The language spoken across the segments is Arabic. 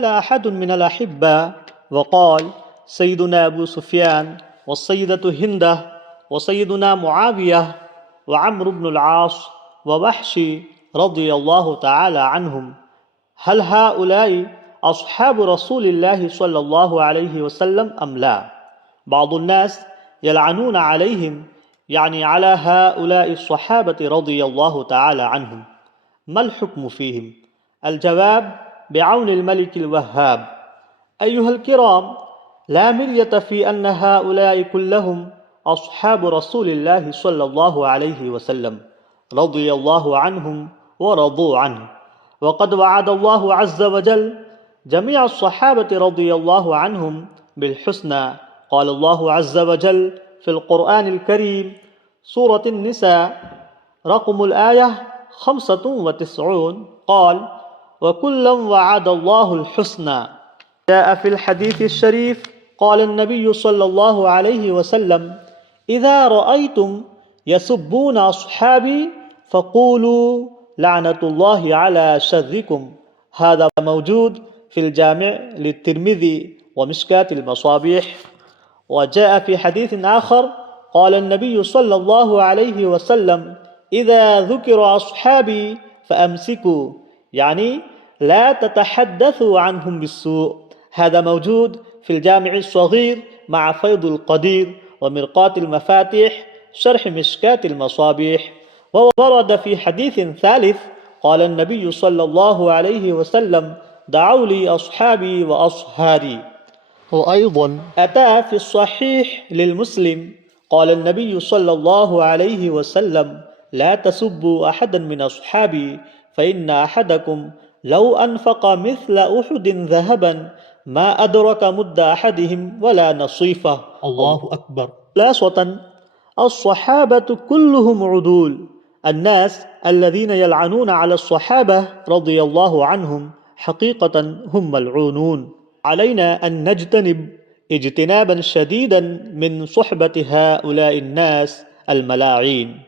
قال أحد من الأحبة وقال: سيدنا أبو سفيان والسيدة هندة وسيدنا معاوية وعمرو بن العاص ووحشي رضي الله تعالى عنهم، هل هؤلاء أصحاب رسول الله صلى الله عليه وسلم أم لا؟ بعض الناس يلعنون عليهم، يعني على هؤلاء الصحابة رضي الله تعالى عنهم، ما الحكم فيهم؟ الجواب بعون الملك الوهاب. أيها الكرام، لا مرية في أن هؤلاء كلهم أصحاب رسول الله صلى الله عليه وسلم رضي الله عنهم ورضوا عنه، وقد وعد الله عز وجل جميع الصحابة رضي الله عنهم بالحسنى. قال الله عز وجل في القرآن الكريم سورة النساء رقم الآية 95 قال: وكلا وعد الله الحسنى. جاء في الحديث الشريف قال النبي صلى الله عليه وسلم: إذا رأيتم يسبون أصحابي فقولوا لعنة الله على شركم. هذا موجود في الجامع للترمذي ومشكاة المصابيح. وجاء في حديث آخر قال النبي صلى الله عليه وسلم: إذا ذكر أصحابي فأمسكوا، يعني لا تتحدثوا عنهم بالسوء. هذا موجود في الجامع الصغير مع فيض القدير ومرقاة المفاتيح شرح مشكاة المصابيح. وورد في حديث ثالث قال النبي صلى الله عليه وسلم: دعوا لي أصحابي وأصهاري. وأيضا أتى في الصحيح للمسلم قال النبي صلى الله عليه وسلم: لا تسبوا أحدا من أصحابي، فإن أحدكم لو أنفق مثل أحد ذهبا ما أدرك مد أحدهم ولا نصيفه. الله أكبر. خلاصة: الصحابة كلهم عدول. الناس الذين يلعنون على الصحابة رضي الله عنهم حقيقة هم ملعونون. علينا أن نجتنب اجتنابا شديدا من صحبة هؤلاء الناس الملاعين،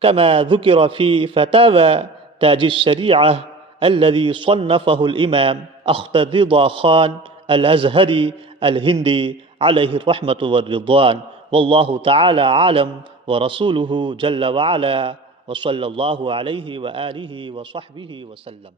كما ذكر في فتاوى تاج الشريعة الذي صنفه الإمام أخت رضا خان الأزهري الهندي عليه الرحمة والرضوان. والله تعالى أعلم ورسوله جل وعلا، وصلى الله عليه وآله وصحبه وسلم.